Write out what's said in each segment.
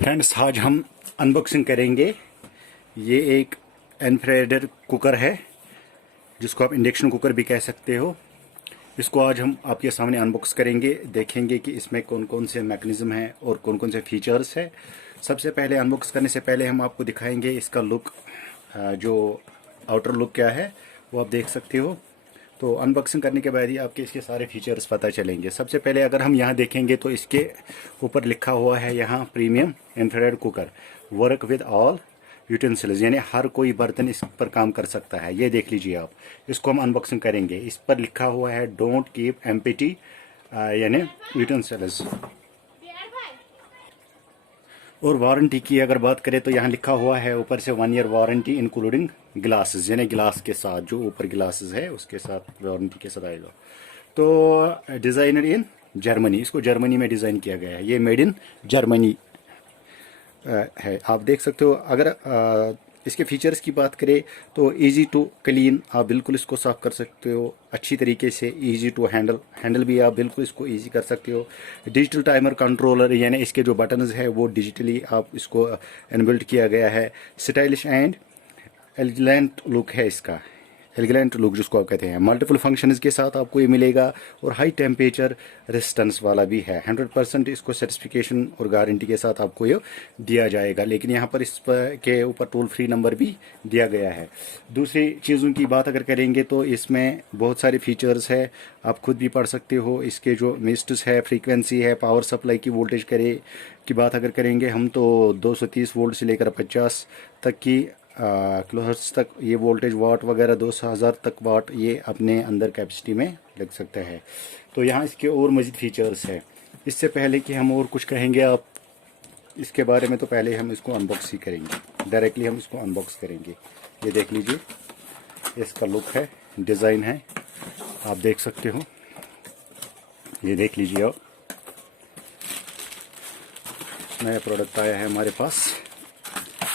Friends, आज हम unboxing करेंगे। ये एक इन्फ्रारेड कुकर है जिसको आप इंडक्शन कुकर भी कह सकते हो। इसको आज हम आपके सामने अनबॉक्स करेंगे, देखेंगे कि इसमें कौन कौन से मैकेनिज्म हैं और कौन कौन से फीचर्स हैं। सबसे पहले अनबॉक्स करने से पहले हम आपको दिखाएंगे इसका लुक, जो आउटर लुक क्या है वो आप देख सकते हो। तो अनबॉक्सिंग करने के बाद ही आपके इसके सारे फीचर्स पता चलेंगे। सबसे पहले अगर हम यहाँ देखेंगे तो इसके ऊपर लिखा हुआ है यहाँ premium infrared cooker work with all utensils, यानी हर कोई बर्तन इस पर काम कर सकता है। ये देख लीजिए आप, इसको हम अनबॉक्सिंग करेंगे। इस पर लिखा हुआ है डोंट कीप एम्प्टी यानी यूटेंसिल्स। और वारंटी की अगर बात करें तो यहाँ लिखा हुआ है ऊपर से 1 ईयर वारंटी इंक्लूडिंग ग्लासेस, यानी ग्लास के साथ, जो ऊपर ग्लासेस है उसके साथ वारंटी के साथ आएगा। तो डिज़ाइनर इन जर्मनी, इसको जर्मनी में डिज़ाइन किया गया है। ये मेड इन जर्मनी है, आप देख सकते हो। अगर इसके फीचर्स की बात करें तो इजी टू क्लीन, आप बिल्कुल इसको साफ कर सकते हो अच्छी तरीके से। इजी टू हैंडल भी आप बिल्कुल इसको इजी कर सकते हो। डिजिटल टाइमर कंट्रोलर, यानी इसके जो बटन्स है वो डिजिटली आप इसको इनबिल्ट किया गया है। स्टाइलिश एंड एलिगेंट लुक है इसका, एलिगेंट लुक जिसको आप कहते हैं। मल्टीपल फंक्शंस के साथ आपको ये मिलेगा और हाई टेम्परेचर रेजिस्टेंस वाला भी है। 100% इसको सर्टिफिकेशन और गारंटी के साथ आपको ये दिया जाएगा। लेकिन यहाँ पर इस पर के ऊपर टोल फ्री नंबर भी दिया गया है। दूसरी चीज़ों की बात अगर करेंगे तो इसमें बहुत सारे फीचर्स है, आप खुद भी पढ़ सकते हो। इसके जो मिस्ट्स है, फ्रीक्वेंसी है, पावर सप्लाई की वोल्टेज की बात अगर करेंगे हम तो 230 वोल्ट से लेकर 50 तक की किलोहर्ट्ज़ तक ये वोल्टेज, वाट वगैरह 2000 तक वाट ये अपने अंदर कैपेसिटी में लग सकता है। तो यहाँ इसके और मज़ीद फीचर्स है। इससे पहले कि हम और कुछ कहेंगे आप इसके बारे में, तो पहले हम इसको अनबॉक्स ही करेंगे। डायरेक्टली हम इसको अनबॉक्स करेंगे। ये देख लीजिए, इसका लुक है, डिज़ाइन है, आप देख सकते हो। ये देख लीजिए आप, नया प्रोडक्ट आया है हमारे पास,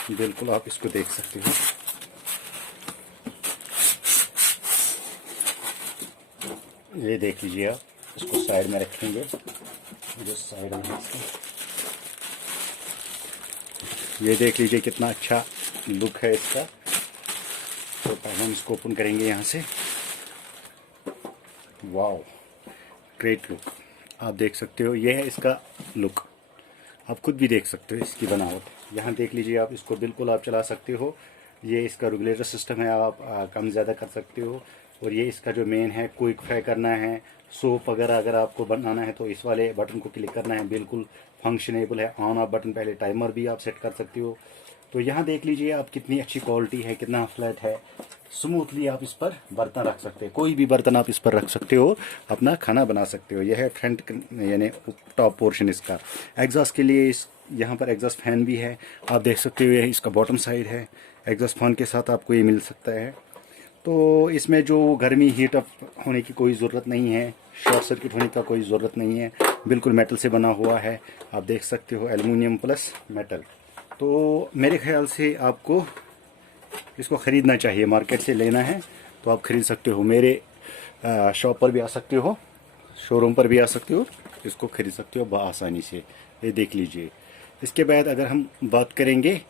बिल्कुल आप इसको देख सकते हो। ये देख लीजिए आप, इसको साइड में रखेंगे, जो साइड में है इसका। ये देख लीजिए कितना अच्छा लुक है इसका। तो पहले हम इसको ओपन करेंगे यहाँ से। वाओ, ग्रेट लुक, आप देख सकते हो। ये है इसका लुक, आप खुद भी देख सकते हो इसकी बनावट। यहाँ देख लीजिए आप, इसको बिल्कुल आप चला सकते हो। ये इसका रेगुलेटर सिस्टम है, आप कम ज़्यादा कर सकते हो। और ये इसका जो मेन है, क्विक फ्राई करना है, सूप वगैरह अगर आपको बनाना है तो इस वाले बटन को क्लिक करना है, बिल्कुल फंक्शनेबल है। ऑन ऑफ बटन, पहले टाइमर भी आप सेट कर सकते हो। तो यहाँ देख लीजिए आप कितनी अच्छी क्वालिटी है, कितना फ्लैट है। स्मूथली आप इस पर बर्तन रख सकते हो, कोई भी बर्तन आप इस पर रख सकते हो, अपना खाना बना सकते हो। यह है फ्रंट यानी टॉप पोर्शन इसका। एग्जॉस्ट के लिए यहाँ पर एग्जॉस्ट फैन भी है, आप देख सकते हो। यह इसका बॉटम साइड है, एग्जॉस्ट फैन के साथ आपको ये मिल सकता है। तो इसमें जो गर्मी हीट अप होने की कोई ज़रूरत नहीं है, शॉर्ट सर्किट होने का कोई ज़रूरत नहीं है। बिल्कुल मेटल से बना हुआ है, आप देख सकते हो, एल्युमिनियम प्लस मेटल। तो मेरे ख्याल से आपको इसको ख़रीदना चाहिए, मार्केट से लेना है तो आप ख़रीद सकते हो। मेरे शॉप पर भी आ सकते हो, शोरूम पर भी आ सकते हो, इसको ख़रीद सकते हो बआसानी से। ये देख लीजिए। इसके बाद अगर हम बात करेंगे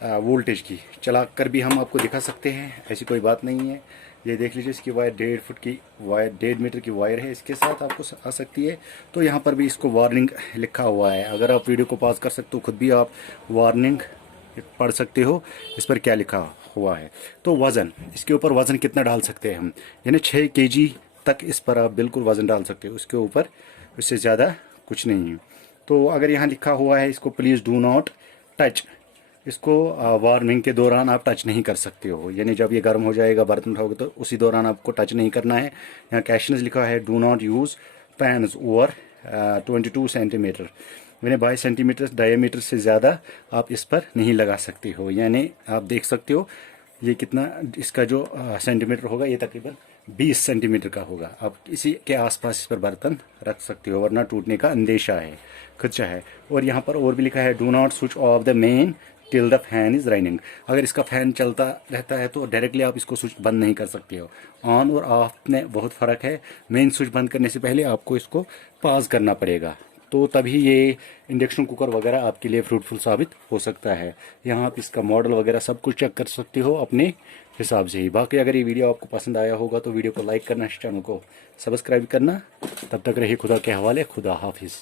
वोल्टेज की, चला कर भी हम आपको दिखा सकते हैं, ऐसी कोई बात नहीं है। ये देख लीजिए, इसकी वायर 1.5 फुट की वायर, 1.5 मीटर की वायर है, इसके साथ आपको आ सकती है। तो यहाँ पर भी इसको वार्निंग लिखा हुआ है, अगर आप वीडियो को पॉज कर सकते हो, खुद भी आप वार्निंग पढ़ सकते हो इस पर क्या लिखा हुआ है। तो वज़न, इसके ऊपर वज़न कितना डाल सकते हैं हम, यानी 6 केजी तक इस पर आप बिल्कुल वज़न डाल सकते हो, उसके ऊपर उससे ज़्यादा कुछ नहीं है। तो अगर यहाँ लिखा हुआ है इसको प्लीज़ डू नॉट टच, इसको वार्मिंग के दौरान आप टच नहीं कर सकते हो, यानी जब ये गर्म हो जाएगा बर्तन उठाओगे तो उसी दौरान आपको टच नहीं करना है। यहाँ कैप्शंस लिखा है do not use pans over 22 centimetre, यानी 22 सेंटीमीटर डायमीटर से ज़्यादा आप इस पर नहीं लगा सकते हो। यानी आप देख सकते हो ये कितना इसका जो सेंटीमीटर होगा, ये तकरीबन 20 सेंटीमीटर का होगा। आप इसी के आसपास इस पर बर्तन रख सकते हो, वरना टूटने का अंदेशा है, खदशा है। और यहाँ पर और भी लिखा है do not switch off the main till the fan is running, अगर इसका फ़ैन चलता रहता है तो डायरेक्टली आप इसको स्विच बंद नहीं कर सकते हो। ऑन और ऑफ में बहुत फ़र्क है, मेन स्विच बंद करने से पहले आपको इसको पॉज करना पड़ेगा, तो तभी ये इंडक्शन कुकर वगैरह आपके लिए फ्रूटफुल साबित हो सकता है। यहाँ आप इसका मॉडल वगैरह सब कुछ चेक कर सकते हो अपने हिसाब से ही। बाकी अगर ये वीडियो आपको पसंद आया होगा तो वीडियो को लाइक करना, चैनल को सब्सक्राइब करना। तब तक रहिए खुदा के हवाले। खुदा हाफिज़।